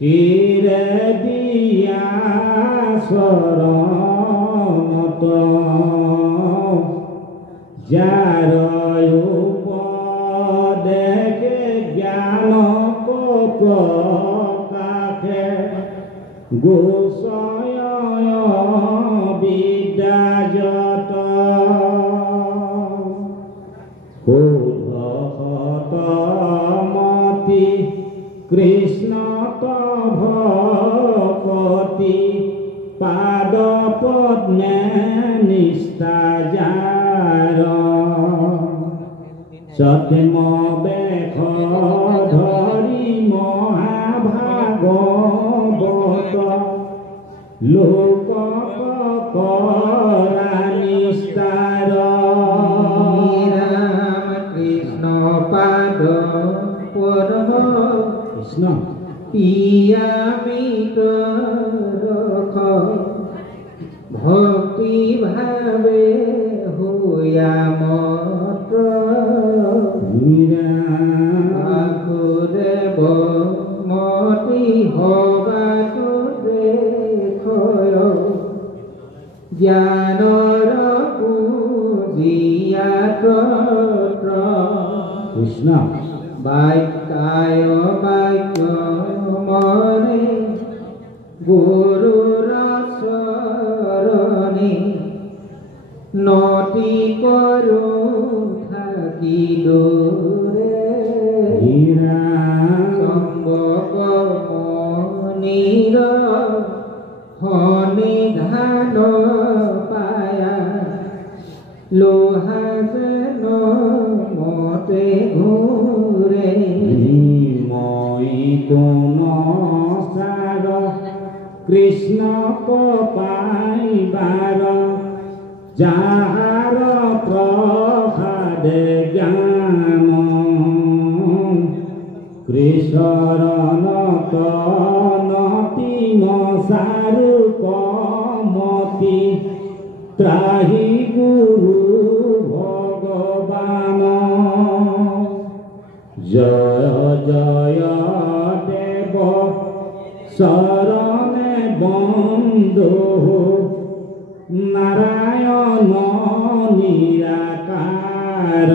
কিরে দিয়া শরণত যার উপদেশে জ্ঞান প্রকাশে গোসয় বিদ্যাযত মতি কৃষ্ণ ভকতি পাদ পদ্মে নিষ্ঠা যার সত্যম বেখ ধরি মহাভাগবত লোক করা নিস্তার কৃষ্ণ পাদ পরম কৃষ্ণ পিয়ামিত রখ ভক্তি ভাবে হুয়া মত বাসুদেব মতি হবাটো দেখয় জ্ঞানৰ পুঁজিয়াত কৃষ্ণ বাক্যায় বাক্য মনে গুৰুৰ চৰণে নতি কৰো থাকি দূৰে সম্ভৱ মনিৰ সনিধান পায়া লোহা যেন মতে ঘূৰে মই কোন সাৰ কৃষ্ণ পাইবাৰ যাহাৰ প্ৰসাদে জ্ঞান কৃষ্ণৰণত নতি নচাৰু কমতি ত্ৰাহি গুৰু ভগৱান জয় জয় দেৱ শৰণে বন্ধু নাৰায়ণ নিৰাকাৰ